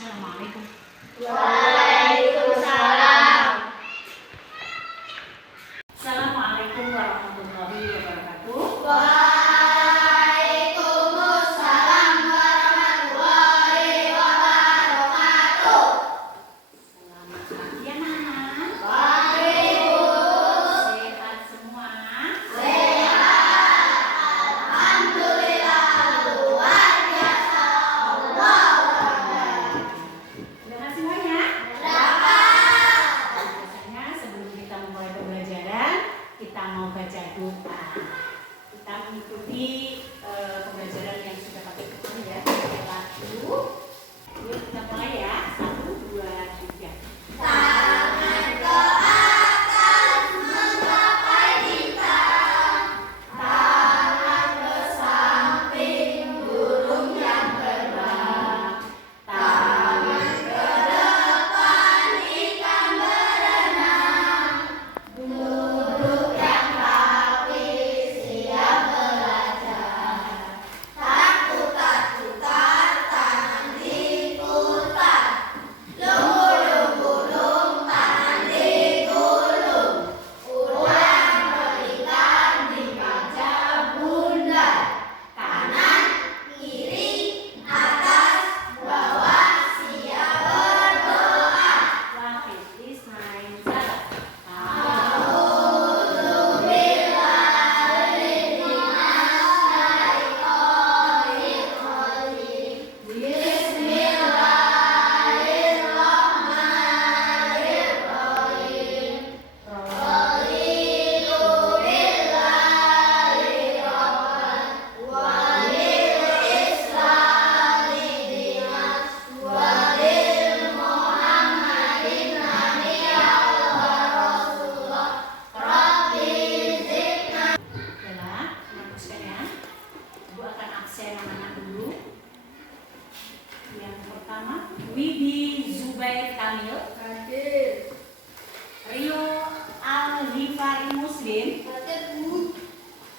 Assalamualaikum. Waalaikumsalam. Assalamualaikum warahmatullahi wabarakatuh. Waalaikumsalam warahmatullahi wabarakatuh. Selamat pagi anak-anak. Pagi Bu. Sehat semua. Sehat. Alhamdulillah luar biasa. Allah. Udah semuanya? Dapat. Biasanya sebelum kita memulai pembelajaran, kita mau baca doa. Kita mengikuti pembelajaran yang sudah pakai buku ya, pakai lagu. Yuk kita mulai ya. 1, 2, 3. Tangan ke atas menggapai bintang. Tangan ke samping burung yang terbang. Tangan ke depan ikan berenang. Duduk yang rapi siap belajar. Tak putar-putar tangan diputar. Lumbu-lumbu-lum tangan digulung. Ulang berikan di kaca bunda. Kanan, kiri, atas, bawah siap berdoa. Wahid Ismail Salah. Adalah hapuskan ya. Ibu akan absen anak-anak dulu. Yang pertama, Widi Zubair Kamil, Rio Al-Hifari Muslim,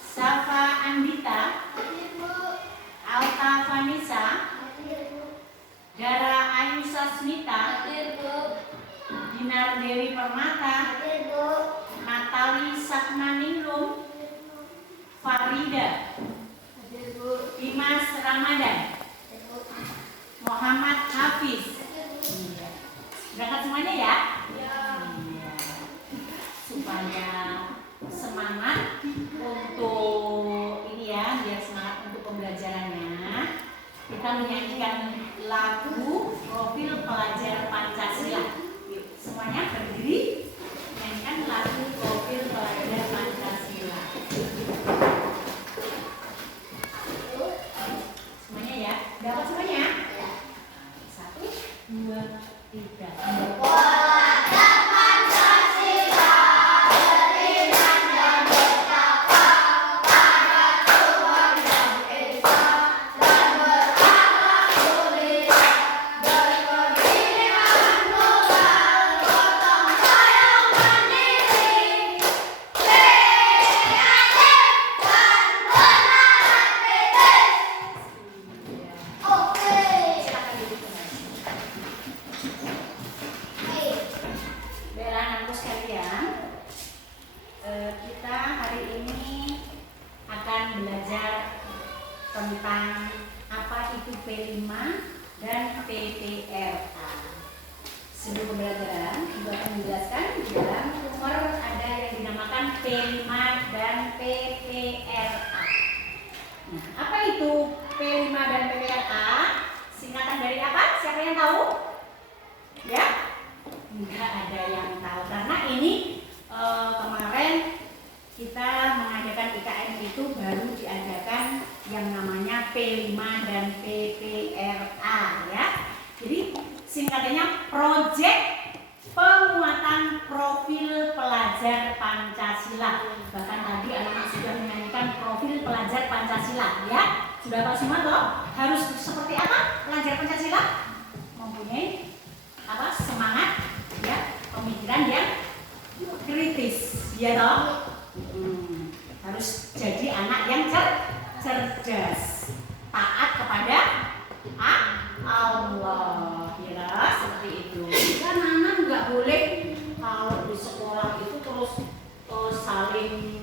Safa Andita, Alta Vanessa, Dara Ayu Sasmita, Dinar Dewi Permata, Natali Sakmaningrum, Farida, Dimas Ramadan, Muhammad Hafiz. Berangkat semuanya ya? Iya. Supaya semangat untuk ini ya, biar semangat untuk pembelajarannya. Kita menyanyikan lagu Profil Pelajar Pancasila. Yuk, semuanya berdiri menyanyikan lagu Profil Pelajar Pancasila. Semuanya ya, dapat semuanya? 1, 2, 3. Pelajar Pancasila beriman dan bertakwa pada Tuhan Yang Esa dan berakhlak mulia, berkepentingan global, gotong royong mandiri, kreatif dan benaran kritis. Oke. Silakan duduk kembali. Baiklah anak-anakku sekalian, kita hari ini akan belajar tentang apa itu P5 dan PPRA. Sebelum pembelajaran, Ibu akan menjelaskan di dalam nomor ada yang dinamakan P5 dan PPRA. Nah, apa itu P5 dan PPRA? Singkatan dari apa? Siapa yang tahu? Ya? Enggak ada yang tahu karena ini kemarin kita mengadakan IKN itu baru diadakan yang namanya P5 dan PPRA ya. Jadi singkatannya Proyek Penguatan Profil Pelajar Pancasila. Bahkan tadi anak-anak sudah menyanyikan Profil Pelajar Pancasila ya. Sudah Pak semua toh? Harus seperti apa pelajar Pancasila? Mempunyai apa? Semangat ya, pemikiran yang kritis ya toh? Harus jadi anak yang cerdas, taat kepada Allah ya seperti itu. Kan anak nggak boleh kalau di sekolah itu terus saling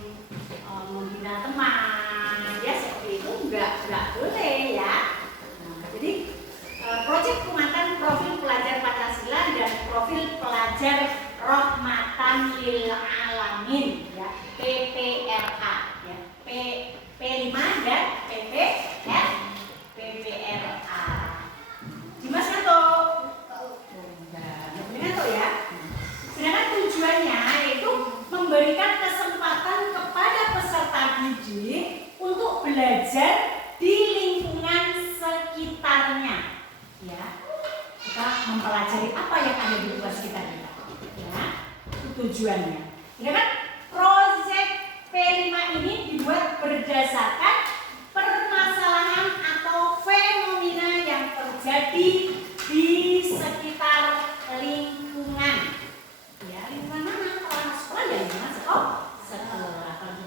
membina teman, ya seperti itu nggak boleh ya. Nah, jadi proyek penguatan profil pelajar Pancasila dan profil pelajar Rahmatan lil Alamin, ya PPRA, ya P5 dan PPRA. Dimas ngantuk? Ngantuk ya. Sedangkan tujuannya yaitu memberikan kesempatan kepada peserta didik untuk belajar di lingkungan sekitarnya. Ya, kita mempelajari apa yang ada di luar sekitar kita. Ya, itu tujuannya. Ya kan? Proyek P5 ini dibuat berdasarkan permasalahan atau fenomena yang terjadi di sekitar lingkungan. Ya, lingkungan mana? Kalau anak sekolah ya lingkungan sekolah. Kalau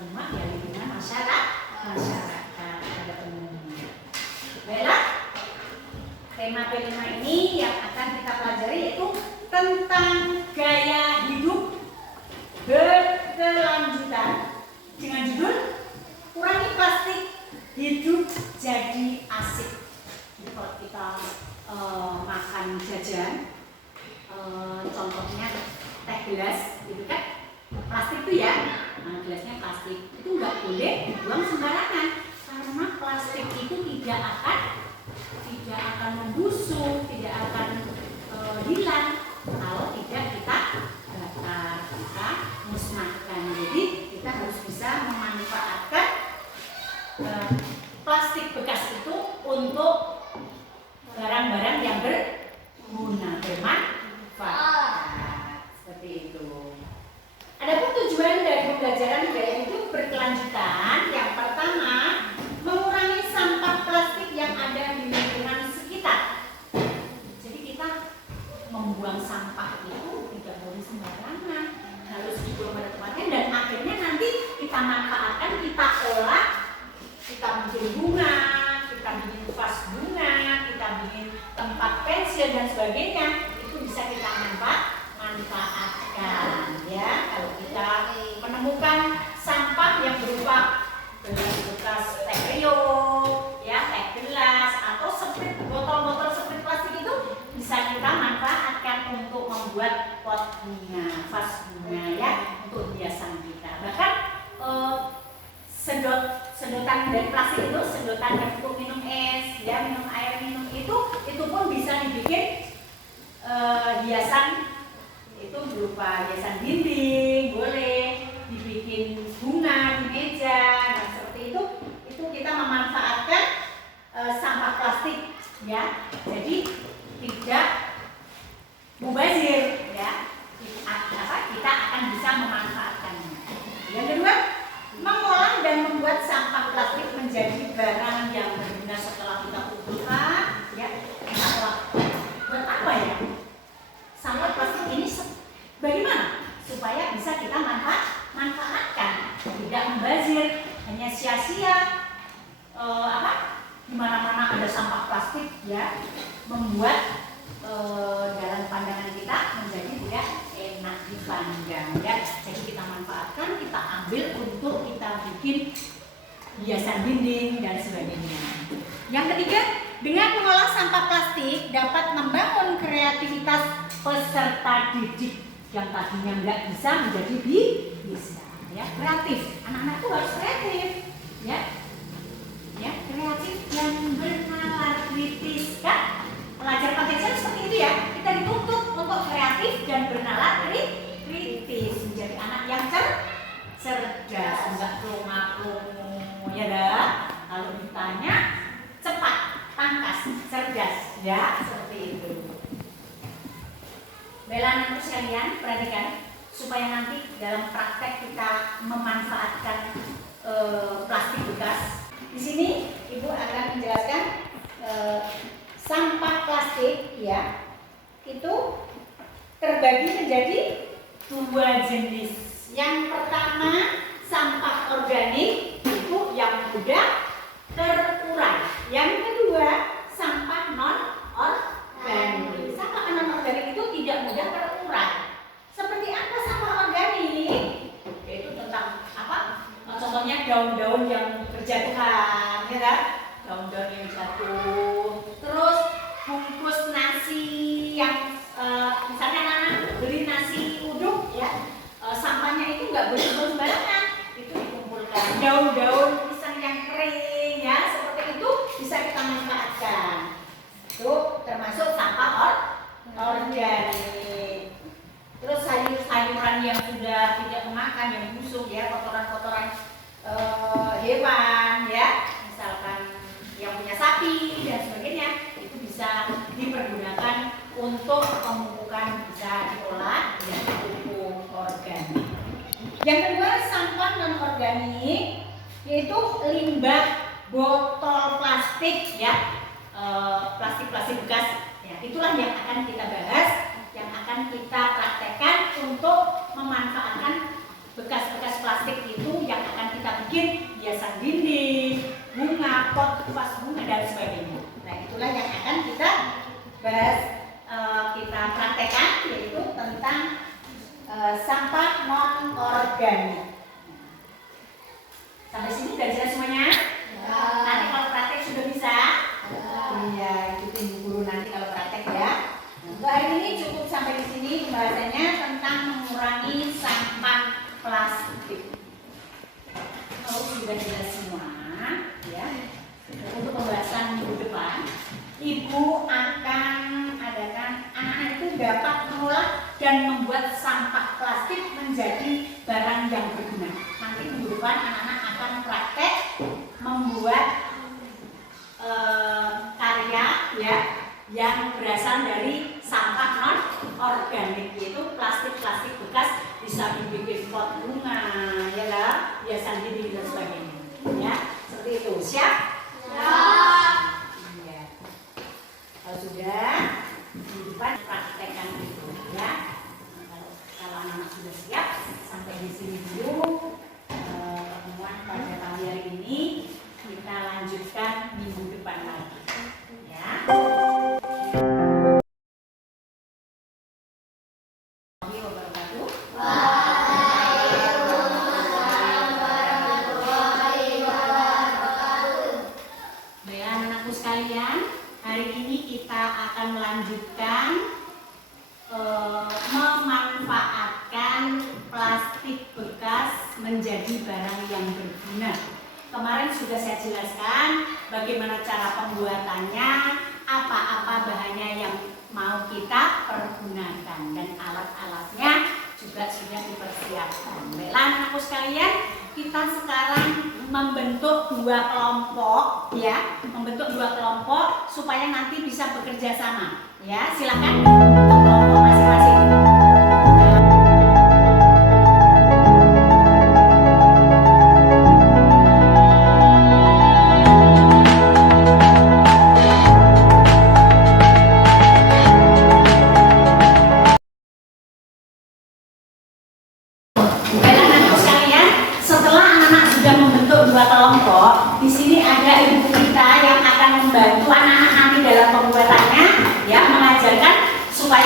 rumah ya lingkungan masyarakat pada umumnya. Baiklah, tema P5 ini yang akan kita pelajari yaitu tentang gaya hidup berkelanjutan dengan judul kurangi plastik, hidup jadi asik. Jadi kalau kita makan jajan, contohnya teh gelas, gitu kan, plastik itu ya, nah, gelasnya plastik itu nggak boleh dibuang sembarangan karena plastik itu tidak akan membusuk, tidak akan hilang kalau tidak kita bakar, kita musnahkan. Jadi kita harus bisa memanfaatkan plastik bekas itu untuk barang-barang yang berguna, bermanfaat, seperti itu. Adapun tujuan dari pembelajaran gaya hidup berkelanjutan, yang pertama, mengurangi sampah plastik yang ada di lingkungan sekitar. Jadi kita membuang sampah itu tidak boleh sembarangan, harus dibuang pada tempatnya dan akhirnya nanti kita manfaatkan, kita olah, kita bikin bunga, kita bikin vas bunga, kita bikin tempat pensil dan sebagainya, itu bisa kita manfaatkan ya. Kalau kita menemukan sampah yang berupa gelas bekas teh rio, ya teh gelas atau sprit, botol-botol sprit plastik itu bisa kita manfaatkan untuk membuat pot bunga, vas bunga ya, untuk hiasan kita. Bahkan sedotan dari plastik itu, sedotan untuk minum es, ya minum air minum itu pun bisa dibikin hiasan, itu berupa hiasan dinding, boleh dibikin bunga di meja, nah seperti itu kita memanfaatkan sampah plastik ya, jadi tidak mubazir ya, kita akan bisa memanfaatkannya. Yang kedua, mengolah dan membuat sampah plastik menjadi barang yang berguna setelah kita kumpulkan, ya kita olah. Buat apa ya? Sampah plastik ini bagaimana supaya bisa kita manfaatkan, tidak membazir, hanya sia-sia. Di mana-mana ada sampah plastik ya, membuat dalam pandangan kita menjadi tidak enak dipandang ya. Jadi kita manfaatkan, kita ambil untuk kita bikin hiasan dinding dan sebagainya. Yang ketiga, dengan mengolah sampah plastik dapat membangun kreativitas peserta didik yang tadinya nggak bisa menjadi bisa ya, kreatif. Anak-anak itu harus kreatif ya, kreatif yang bernalar kritis kan. Pelajar Pancasila seperti itu ya, kita dituntut untuk kreatif dan bernalar kritis, menjadi anak yang cerdas, enggak plonga-plongo ya dah. Kalau ditanya cepat, tangkas, cerdas ya, seperti itu. Baiklah anak sekalian, perhatikan supaya nanti dalam praktek kita memanfaatkan plastik bekas. Di sini Ibu akan menjelaskan sampah plastik ya, itu terbagi menjadi dua jenis. Yang pertama sampah organik, itu yang mudah terurai. Yang kedua sampah non organik. Sampah non organik termasuk sampah organik. Terus sayur-sayuran yang sudah tidak kemakan, yang busuk ya, kotoran-kotoran hewan ya, misalkan yang punya sapi dan sebagainya, itu bisa dipergunakan untuk pemupukan, bisa diolah menjadi pupuk organik. Yang kedua, sampah non organik yaitu limbah botol plastik ya, plastik-plastik bekas ya, itulah yang akan kita bahas, yang akan kita praktekkan untuk memanfaatkan bekas-bekas plastik itu yang akan kita bikin hiasan dinding, bunga, pot, vas bunga dan sebagainya. Nah, itulah yang akan kita bahas, kita praktekkan, yaitu tentang sampah non organik. Sampai sini sudah jelas semuanya? Ya. Nanti kalau praktek sudah bisa? Iya, ikutin Bu Guru nanti kalau praktek ya. Untuk hari ini cukup sampai di sini pembahasannya tentang mengurangi sampah plastik. Kalau sudah jelas semua, ya. Untuk pembahasan minggu depan, Ibu akan adakan anak-anak itu dapat mengolah dan membuat sampah plastik menjadi barang yang berguna. Nanti minggu depan anak-anak akan praktek membuat karya ya yang berasal dari sampah non organik, yaitu plastik-plastik bekas, bisa dibikin pot bunga ya lah, hiasan dinding dan sebagainya ya, seperti itu. Siap? Iya. Kalau sudah minggu depan praktekkan itu ya. Kalau anak-anak sudah siap, sampai di sini dulu pertemuan pada pagi hari ini. Kita lanjutkan minggu depan lagi ya. Baiklah anak-anakku sekalian, hari ini kita akan melanjutkan memanfaatkan plastik bekas menjadi barang yang berguna. Kemarin sudah saya jelaskan bagaimana cara pembuatannya, apa-apa bahannya yang mau kita pergunakan, dan alat-alatnya juga sudah dipersiapkan. Baiklah anak-anakku sekalian, kita sekarang membentuk dua kelompok ya, membentuk dua kelompok supaya nanti bisa bekerja sama ya. Silakan untuk kelompok masing-masing. Dua kelompok. Di sini ada ibu kita yang akan membantu anak-anak nanti dalam pembuatannya, ya, mengajarkan supaya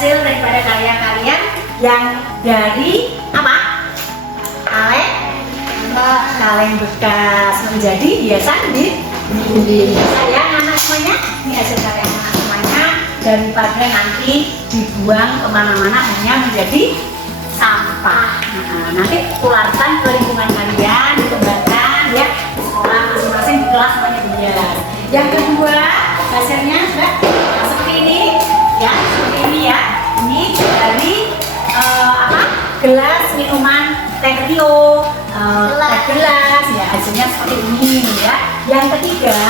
hasil daripada karya kalian yang dari apa? Kaleng bekas menjadi hiasan di dinding. Ya anak semuanya, ini hasil karya anak semuanya, daripada nanti dibuang kemana-mana hanya menjadi sampah. Nah, nanti tularkan ke lingkungan kalian, dikembangkan ya di sekolah masing-masing, di kelas semuanya biar. Yang kedua hasilnya sudah seperti ini ya, seperti ini ya. Ini dari gelas minuman teh Rio, teh gelas ya, hasilnya seperti ini ya. Yang ketiga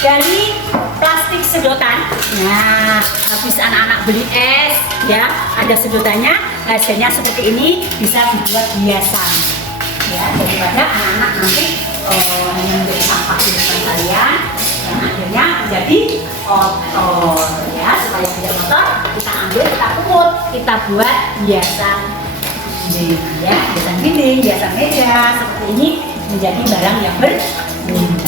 dari plastik sedotan. Nah, habis anak-anak beli es ya, ada sedotannya, hasilnya seperti ini, bisa dibuat hiasan ya, daripada anak-anak nanti hanya menjadi sampah di depan kalian yang akhirnya menjadi kotor ya. Supaya tidak kotor, kita ambil, kita pungut, kita buat hiasan dinding ya, hiasan dinding, hiasan meja seperti ini, menjadi barang yang berguna.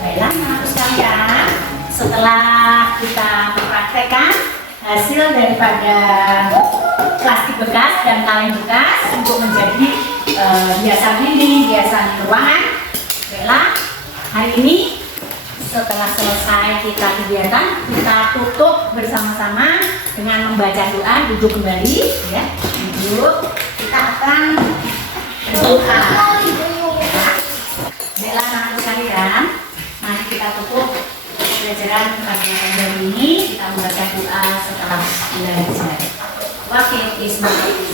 Baiklah anak sekalian, setelah kita mempraktekkan hasil daripada plastik bekas dan kaleng bekas untuk menjadi hiasan dinding, hiasan ruangan, baiklah hari ini setelah selesai kita kegiatan, kita tutup bersama-sama dengan membaca doa. Duduk kembali ya, duduk. Kita akan berdoa. Baiklah anak sekalian, mari kita tutup pelajaran pada hari ini. Kita membaca doa setelah belajar. Wakil Ismail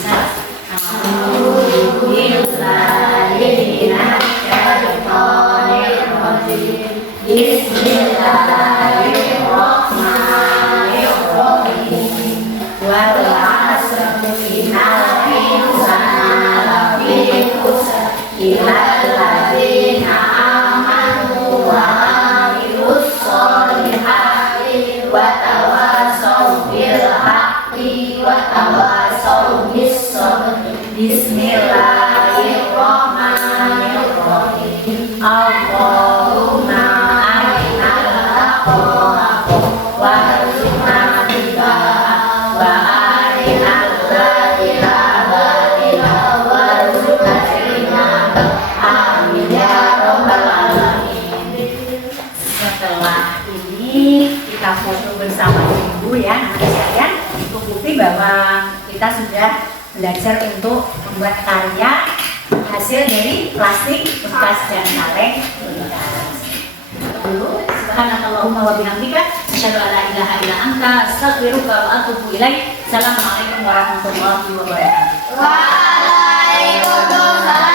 Bismillahirrahmanirrahim. Wal 'asri innal insana lafi khusr illa alladziina aamanu wa 'amilus sholihati wa tawassaw bil haqqi wa tawassaw bis sabr. Bismillahirrahmanirrahim. Allahumma arinal haqqa warzuqna ittiba'ah wa arinal batila batila warzuqna ijtinabah. Amin ya rabbal alamin. Setelah ini kita foto bersama ibu ya anak sekalian, untuk bukti bahwa kita sudah belajar untuk membuat karya hasil dari plastik bekas dan kaleng bekas. Dulu, subhanallahumma wa bihamdika, asyhadu an la ilaha illa anta, astaghfiruka wa atubu ilaik. Assalamualaikum warahmatullahi wabarakatuh. Waalaikumsalam.